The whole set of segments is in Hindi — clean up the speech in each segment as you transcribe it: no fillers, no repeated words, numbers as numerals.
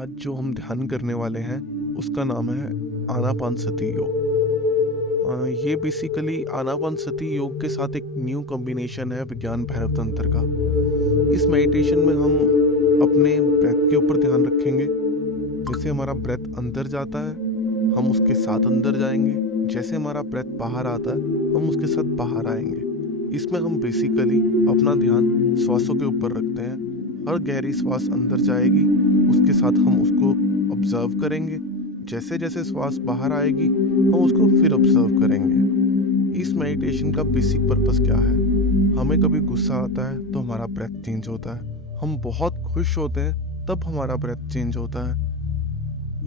आज जो हम ध्यान करने वाले हैं उसका नाम है आनापानसती योग। ये बेसिकली आनापानसती योग के साथ एक न्यू कॉम्बिनेशन है विज्ञान भैरव तंत्र का। इस मेडिटेशन में हम अपने ब्रेथ के ऊपर ध्यान रखेंगे। जैसे हमारा ब्रेथ अंदर जाता है हम उसके साथ अंदर जाएंगे, जैसे हमारा ब्रेथ बाहर आता है हम उसके साथ बाहर आएंगे। इसमें हम बेसिकली अपना ध्यान श्वासों के ऊपर रखते हैं। हर गहरी श्वास अंदर जाएगी उसके साथ हम उसको ऑब्जर्व करेंगे, जैसे जैसे श्वास बाहर आएगी हम उसको फिर ऑब्जर्व करेंगे। इस मेडिटेशन का बेसिक पर्पस क्या है? हमें कभी गुस्सा आता है तो हमारा ब्रेथ चेंज होता है, हम बहुत खुश होते हैं तब हमारा ब्रेथ चेंज होता है।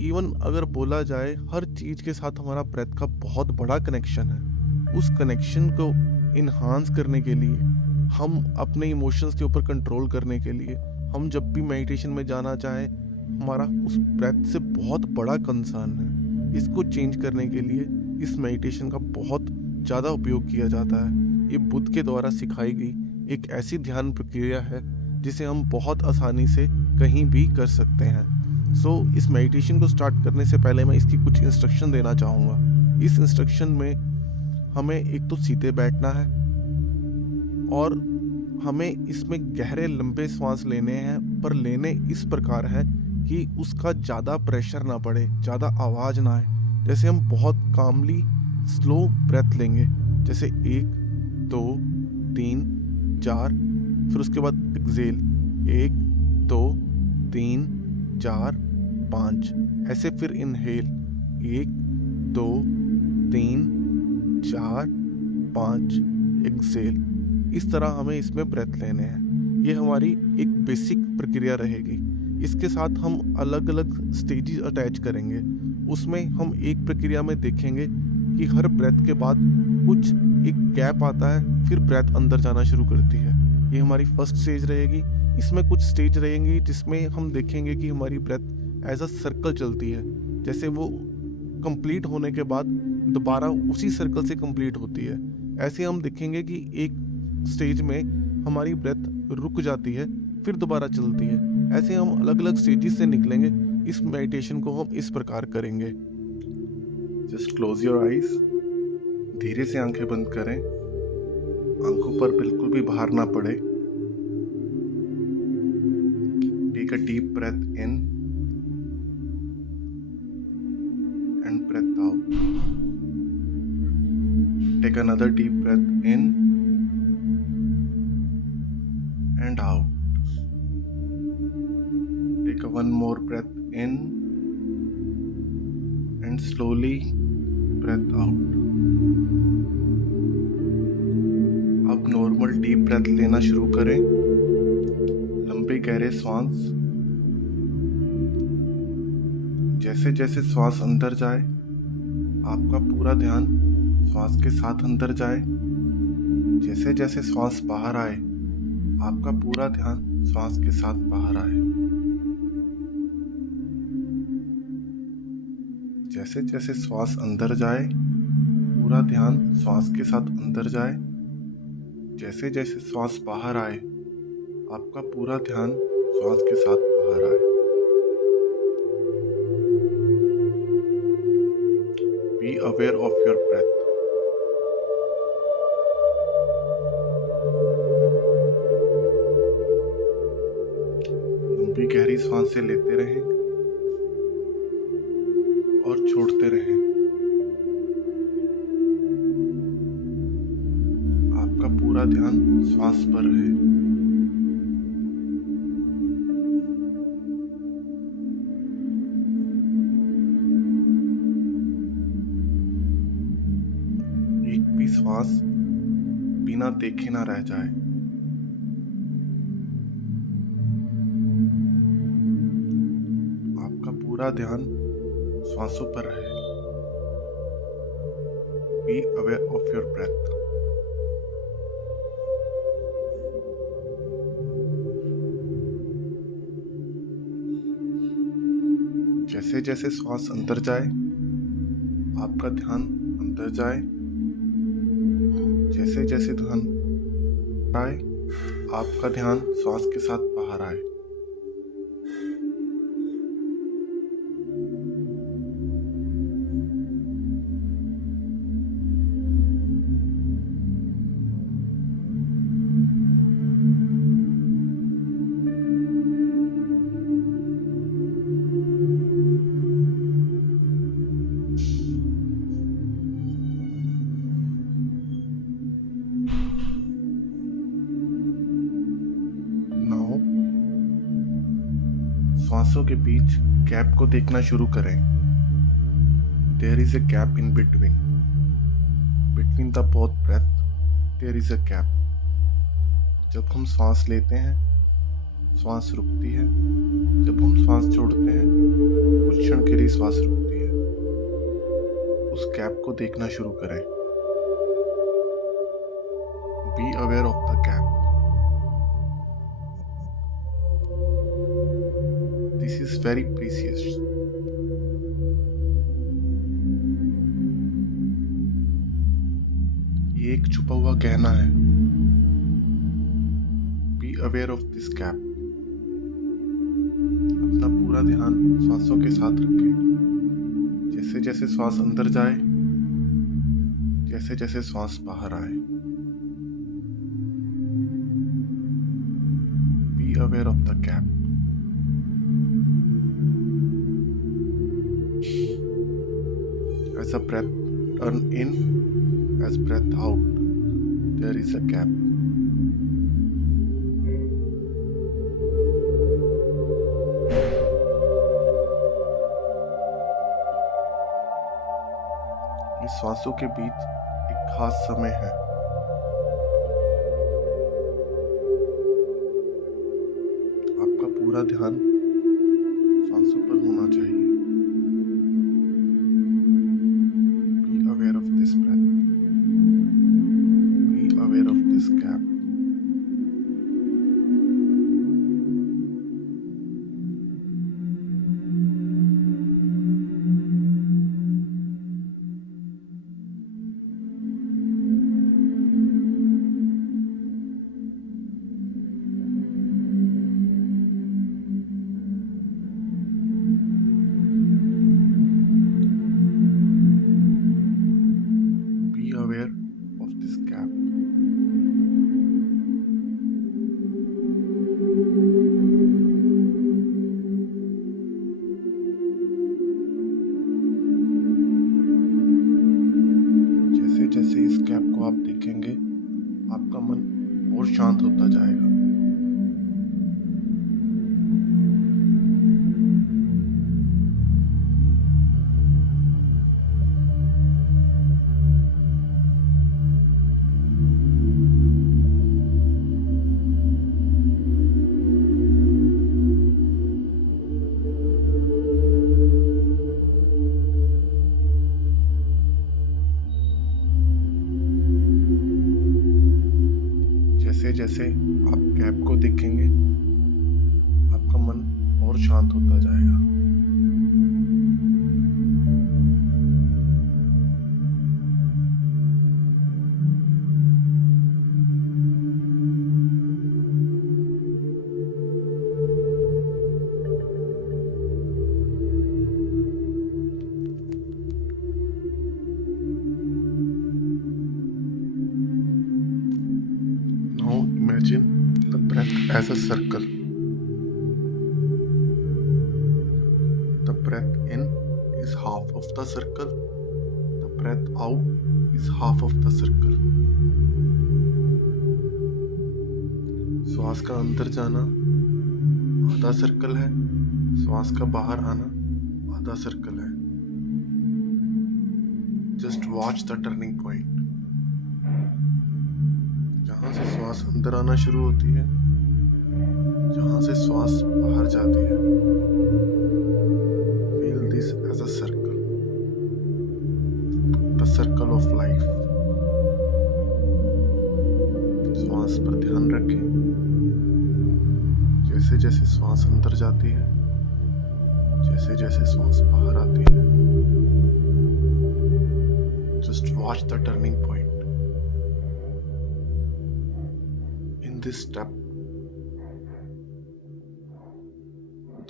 इवन अगर बोला जाए हर चीज के साथ हमारा ब्रेथ का बहुत बड़ा कनेक्शन है। उस कनेक्शन को इन्हांस करने के लिए, हम अपने इमोशंस के ऊपर कंट्रोल करने के लिए, हम जब भी मेडिटेशन में जाना चाहें हमारा उस ब्रेथ से बहुत बड़ा कंसर्न है। इसको चेंज करने के लिए इस मेडिटेशन का बहुत ज़्यादा उपयोग किया जाता है। ये बुद्ध के द्वारा सिखाई गई एक ऐसी ध्यान प्रक्रिया है जिसे हम बहुत आसानी से कहीं भी कर सकते हैं। इस मेडिटेशन को स्टार्ट करने से पहले मैं इसकी कुछ इंस्ट्रक्शन देना चाहूँगा। इस इंस्ट्रक्शन में हमें एक तो सीधे बैठना है और हमें इसमें गहरे लंबे सांस लेने हैं, पर लेने इस प्रकार है कि उसका ज़्यादा प्रेशर ना पड़े, ज़्यादा आवाज़ ना आए। जैसे हम बहुत कामली स्लो ब्रेथ लेंगे, जैसे 1 2 3 4, फिर उसके बाद एक्सेल 1 2 3 4 5, ऐसे फिर इनहेल 1 2 3 4 5, एक्सेल। इस तरह हमें इसमें ब्रेथ लेने हैं। ये हमारी एक बेसिक प्रक्रिया रहेगी। इसके साथ हम अलग अलग स्टेजेस अटैच करेंगे। उसमें हम एक प्रक्रिया में देखेंगे कि हर ब्रेथ के बाद कुछ एक गैप आता है, फिर ब्रेथ अंदर जाना शुरू करती है। ये हमारी फर्स्ट स्टेज रहेगी। इसमें कुछ स्टेज रहेंगी जिसमें हम देखेंगे कि हमारी ब्रेथ एज अ सर्कल चलती है, जैसे वो कंप्लीट होने के बाद दोबारा उसी सर्कल से कंप्लीट होती है। ऐसे हम देखेंगे कि एक स्टेज में हमारी ब्रेथ रुक जाती है फिर दोबारा चलती है। ऐसे हम अलग अलग स्टेजेस से निकलेंगे। इस मेडिटेशन को हम इस प्रकार करेंगे। जस्ट क्लोज योर आईज, धीरे से आंखें बंद करें, आंखों पर बिल्कुल भी भार ना पड़े। Take a deep breath in and breath out. Take another deep breath in and out. Take a one more breath in and slowly breath out. अब नॉर्मल डीप ब्रेथ लेना शुरू करें, लंबे गहरे सांस। जैसे जैसे श्वास अंदर जाए आपका पूरा ध्यान श्वास के साथ अंदर जाए, जैसे जैसे श्वास बाहर आए आपका पूरा ध्यान श्वास के साथ बाहर आए। जैसे जैसे श्वास अंदर जाए पूरा ध्यान श्वास के साथ अंदर जाए, जैसे जैसे श्वास बाहर आए आपका पूरा ध्यान श्वास के साथ बाहर आए। Be aware of your breath. लंबी गहरी सांसें लेते रहें और छोड़ते रहें। आपका पूरा ध्यान श्वास पर रहे। एक भी श्वास बिना देखे ना रह जाए। पूरा ध्यान श्वासों पर रहे। Be aware of your breath. जैसे जैसे श्वास अंदर जाए आपका ध्यान अंदर जाए, जैसे जैसे ध्यान आए आपका ध्यान श्वास के साथ बाहर आए। सांसों के बीच गैप को देखना शुरू करें। There is a gap in between. Between the both breath, there is a gap. जब हम सांस लेते हैं, सांस रुकती है। जब हम सांस छोड़ते हैं, कुछ क्षण के लिए सांस रुकती है। उस गैप को देखना शुरू करें। Be aware of the gap. This is very precious. ये एक छुपा हुआ गहना है। Be aware of this gap. अपना पूरा ध्यान सांसों के साथ रखें। जैसे जैसे श्वास अंदर जाए, जैसे जैसे श्वास बाहर आए। Be aware of the gap. As a breath turn in, as breath out, there is a gap. इस श्वासों के बीच एक खास समय है। आपका पूरा ध्यान सांसों पर होना चाहिए। Be aware of this breath. Be aware of this gap. Be aware of this gap. जैसे जैसे इस गैप को आप देखेंगे, आपका मन और शांत होता जाएगा। जैसे जैसे आप गैप को देखेंगे, आपका मन और शांत होता जाएगा। Now imagine the breath as a circle. The breath in is half of the circle. The breath out is half of the circle. श्वास का अंदर जाना आधा सर्कल है, श्वास का बाहर आना आधा सर्कल है। Just watch the turning point. जहाँ से श्वास अंदर आना शुरू होती है, जहाँ से श्वास बाहर जाती है। Feel this as a circle. The circle of life. श्वास पर ध्यान रखें। जैसे जैसे श्वास अंदर जाती है, जैसे जैसे श्वास बाहर आती है। Just watch the turning point. In this step,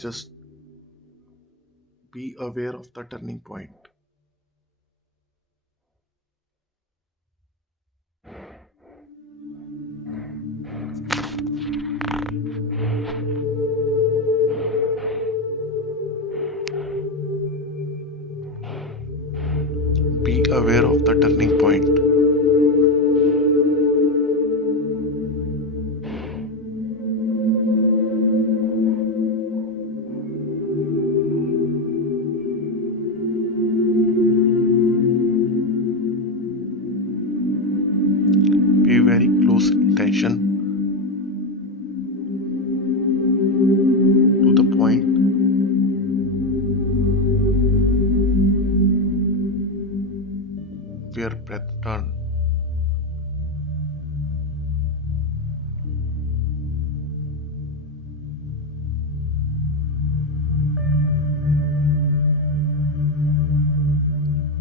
just be aware of the turning point. Be aware of the turning point. your breath turn.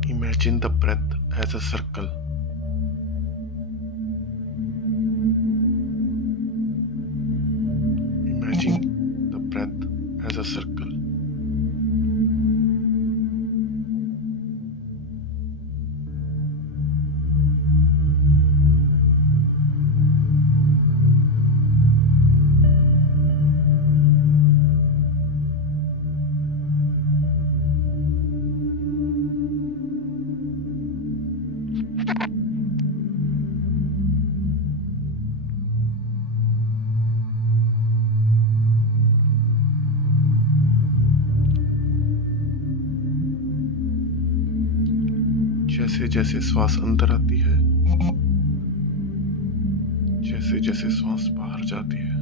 Imagine the breath as a circle. Imagine the breath as a circle. जैसे जैसे श्वास अंदर आती है, जैसे जैसे श्वास बाहर जाती है,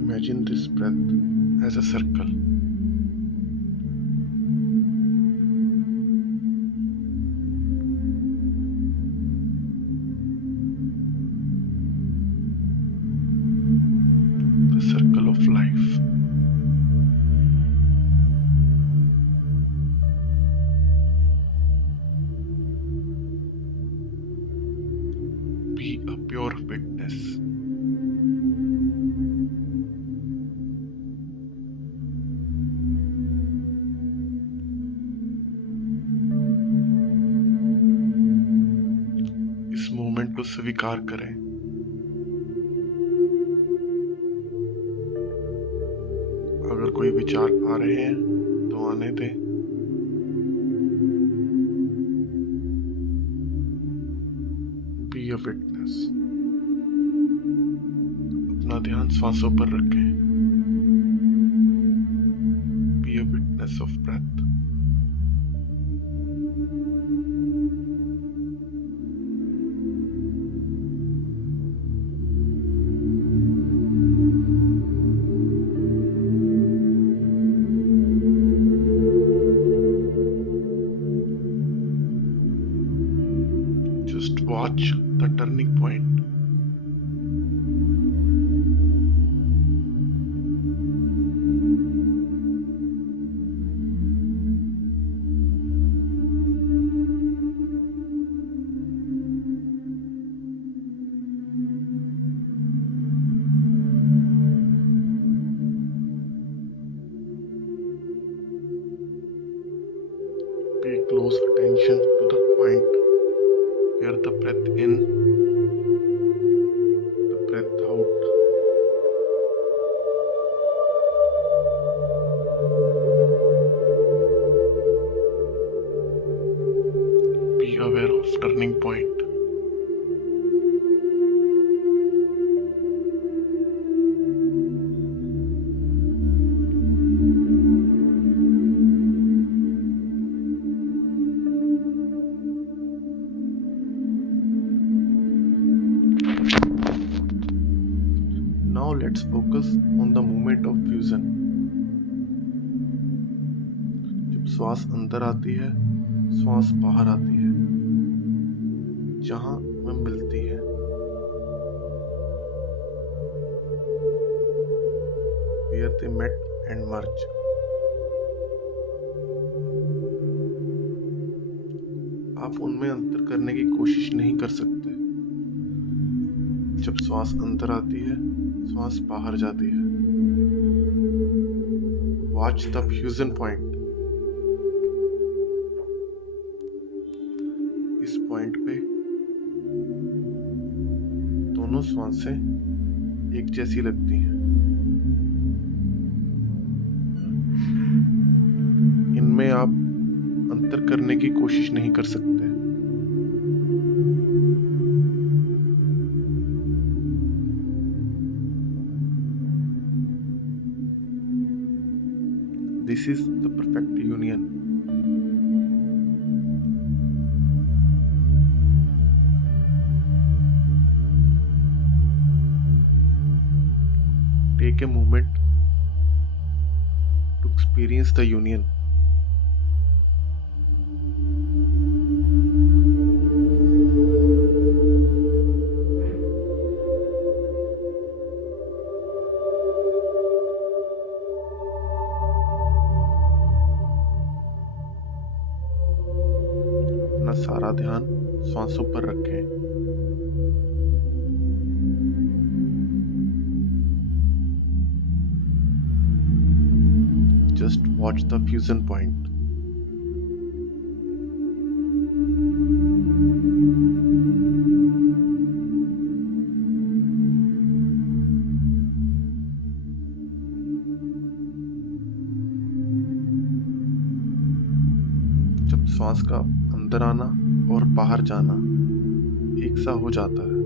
imagine this breath as a circle. The circle of life. Be a pure witness. इस मोमेंट को स्वीकार करें। अगर कोई विचार आ रहे हैं तो आने दें। Be a witness. अपना ध्यान श्वासों पर रखें। Be a witness of breath. Just watch the turning point. Pay close attention to the point where the breath in, the breath out. Be aware of turning point. Now let's focus on the moment of fusion. जब श्वास अंदर आती है, श्वास बाहर आती है, जहां वे मिलती है। Where they met and merge. आप उनमें अंतर करने की कोशिश नहीं कर सकते। जब श्वास अंदर आती है, श्वास बाहर जाती है। Watch the fusion point. इस पॉइंट पे दोनों श्वासें एक जैसी लगती हैं। इनमें आप अंतर करने की कोशिश नहीं कर सकते। This is the perfect union. Take a moment to experience the union. सारा ध्यान सांसों पर रखें। Just watch the fusion point. जब श्वास का अंदर आना और बाहर जाना एक सा हो जाता है,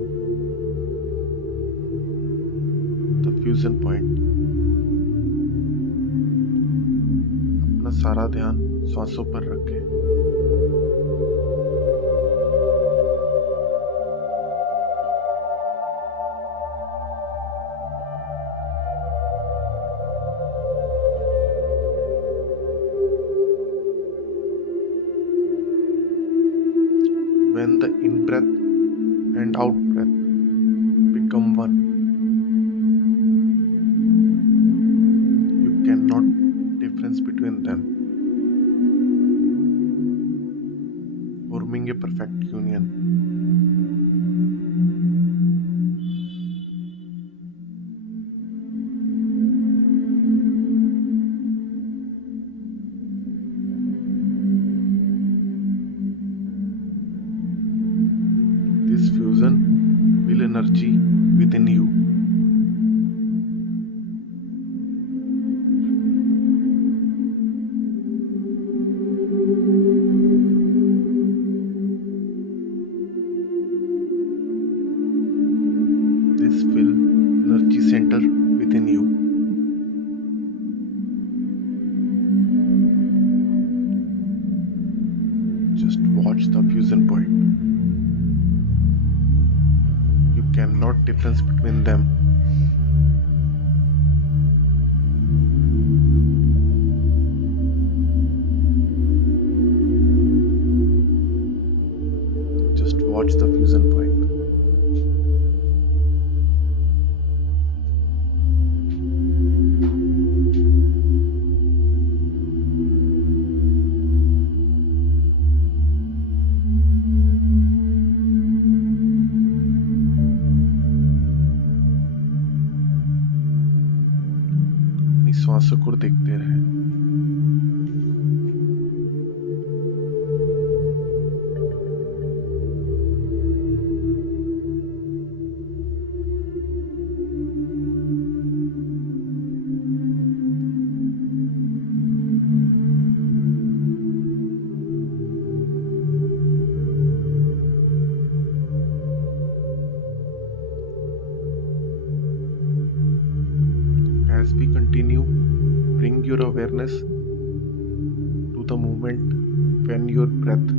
द फ्यूजन पॉइंट, अपना सारा ध्यान श्वासों पर रखें। When the in-breath and out-breath become one, you cannot difference between them, forming a perfect union. This fusion will energy within you. This will energy center within you. Just watch the fusion point. You cannot difference between them. Just watch the fusion point. अपनी श्वासों को देखते रहें। As we continue, bring your awareness to the moment when your breath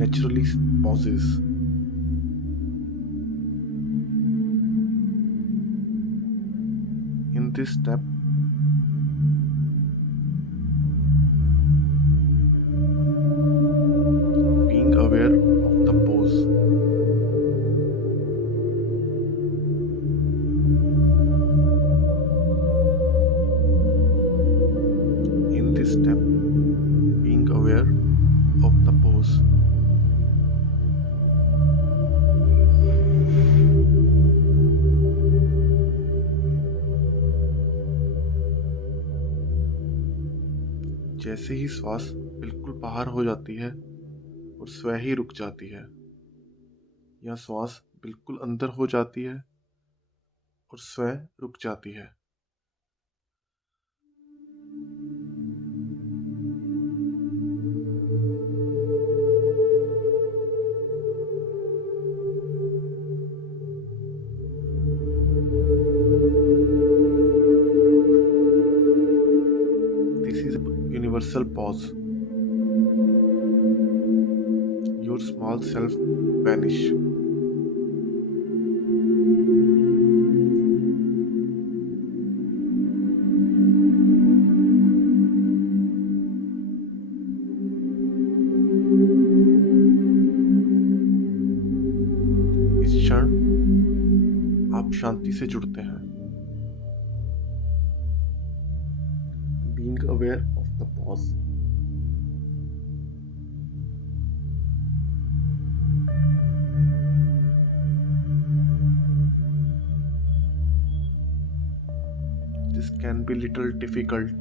naturally pauses. In this step, being aware of the pause. In this step, being aware of the pause. जैसे ही श्वास बिल्कुल बाहर हो जाती है और स्वयं ही रुक जाती है, या श्वास बिल्कुल अंदर हो जाती है और स्वयं रुक जाती है। This is a universal pause. Your small self vanish. इस क्षण आप शांति से जुड़ते हैं। Being aware of the pause. This can be little difficult.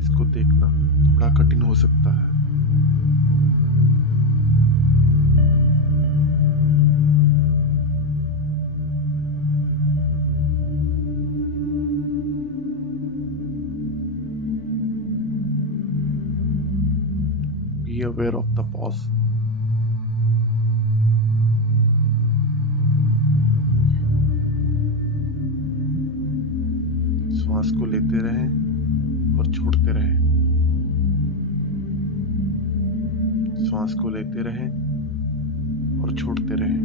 इसको देखना थोड़ा कठिन हो सकता है। Be aware of the pause. श्वास को लेते रहें और छोड़ते रहें। श्वास को लेते रहें और छोड़ते रहें।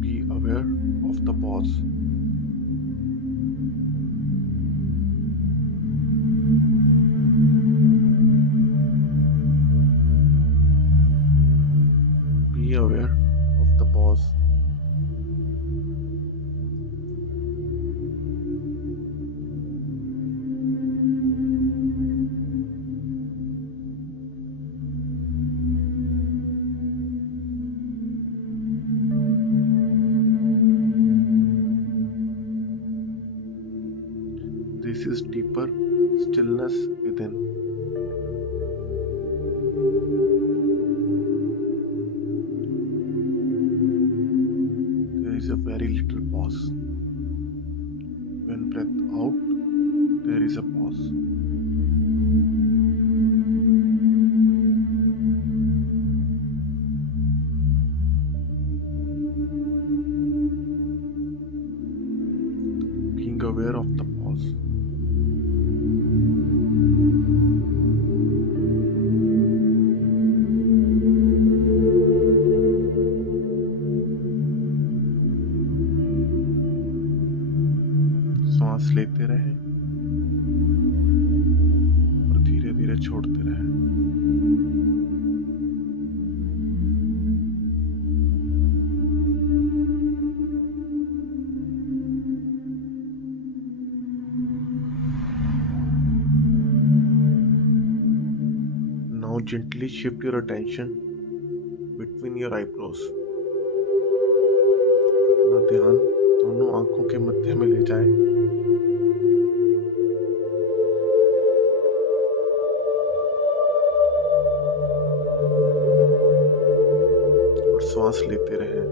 Be aware of the pause. Be aware of the pause. This is deeper stillness within. There is a very little pause. When breath out, there is a pause. Being aware of the pause. सांस लेते रहें और धीरे धीरे छोड़ते रहें। Now gently shift your attention between your eyebrows. अपना ध्यान दोनों आंखों के मध्य में ले जाएं। और श्वास लेते रहें।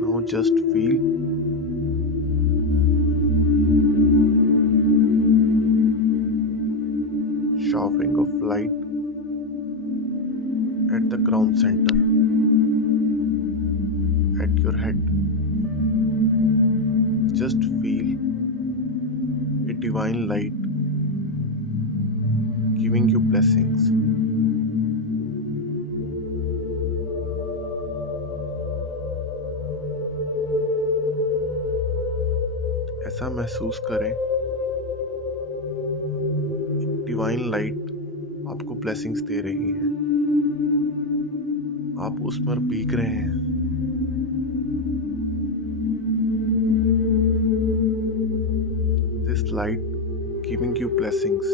Now just feel showering of light at the ground center, at your head. Just feel a divine light giving you blessings. ऐसा महसूस करें डिवाइन लाइट आपको ब्लेसिंग्स दे रही है। आप उस पर भीग रहे हैं। This light giving you blessings.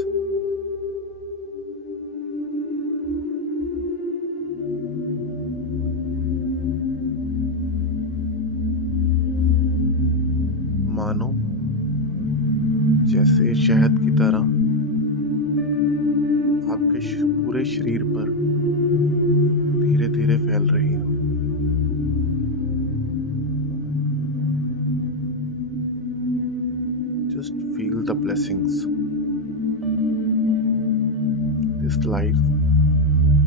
मानो जैसे शहद की तरह आपके पूरे शरीर पर धीरे धीरे फैल रही हो। Just feel the blessings. This life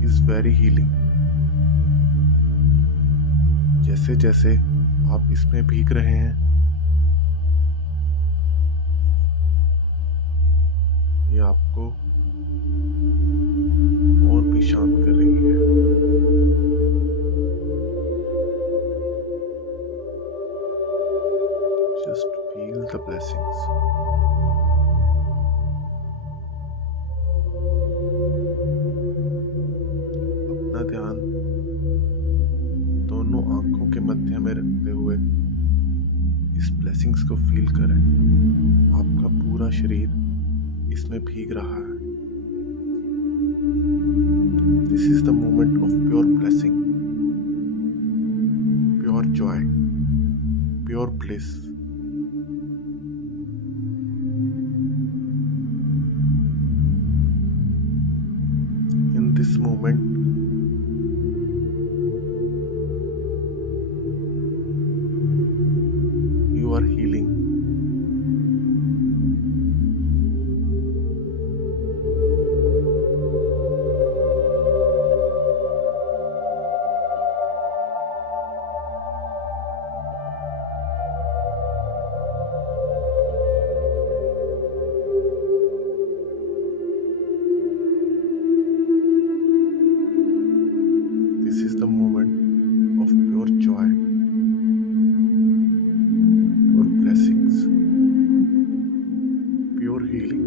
is very healing. जैसे जैसे आप इसमें भीग रहे हैं, ये आपको और भी शांत कर रही है। Just feel the blessings. इस ब्लेसिंग्स को फील करें। आपका पूरा शरीर इसमें भीग रहा है। This is the moment of pure blessing, pure Joy, pure bliss. In this moment, you are healing. This is the moment of pure joy, pure blessings, pure healing.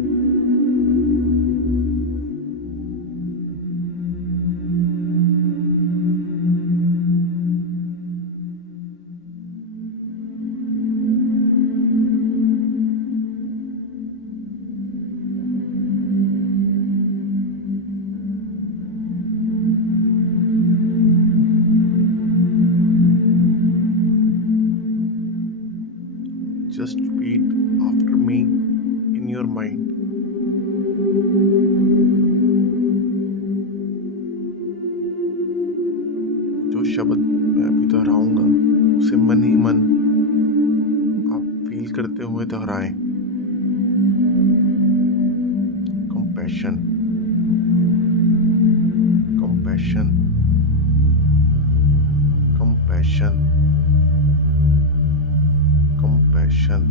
Just repeat after me in your mind. जो शब्द मैं अभी दोहराऊंगा उसे मन ही मन आप फील करते हुए दोहराएं। Compassion, compassion, compassion, compassion,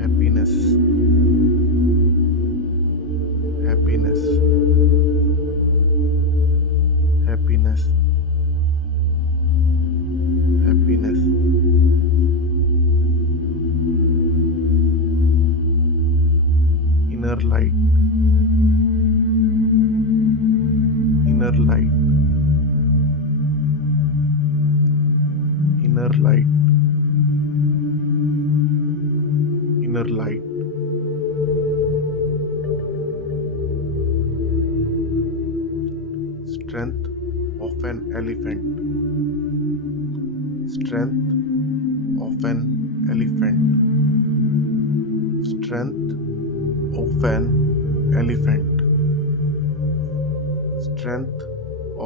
happiness, happiness, happiness, happiness. Inner light, inner light, inner light, inner light. Strength of an elephant, strength of an elephant, strength of an elephant, strength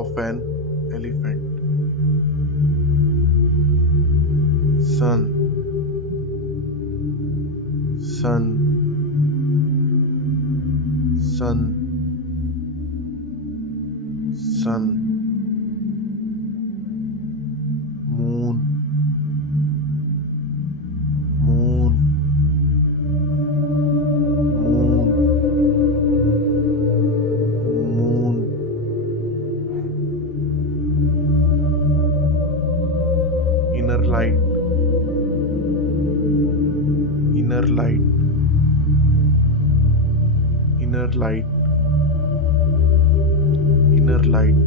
of an elephant. Sun, sun, sun, sun. Moon, moon, moon, moon. Inner light, inner light, inner light, inner light.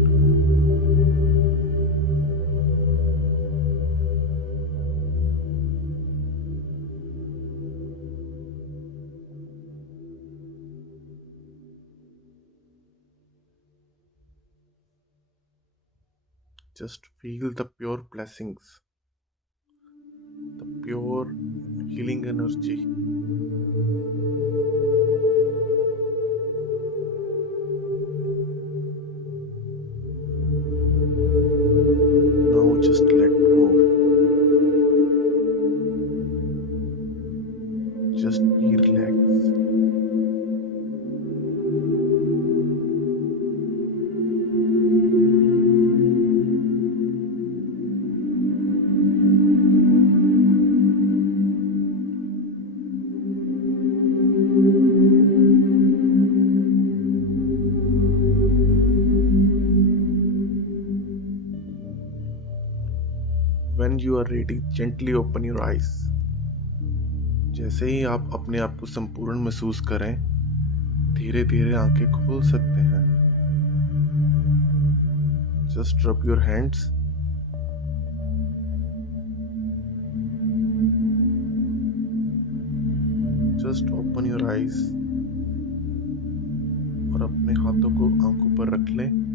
Just feel the pure blessings, the pure healing energy. Now just let go. Just be relaxed. When you are ready, gently open your eyes. जैसे ही आप अपने आप को संपूर्ण महसूस करें, धीरे धीरे आंखें खोल सकते हैं। Just rub your hands your eyes और अपने हाथों को आंखों पर रख लें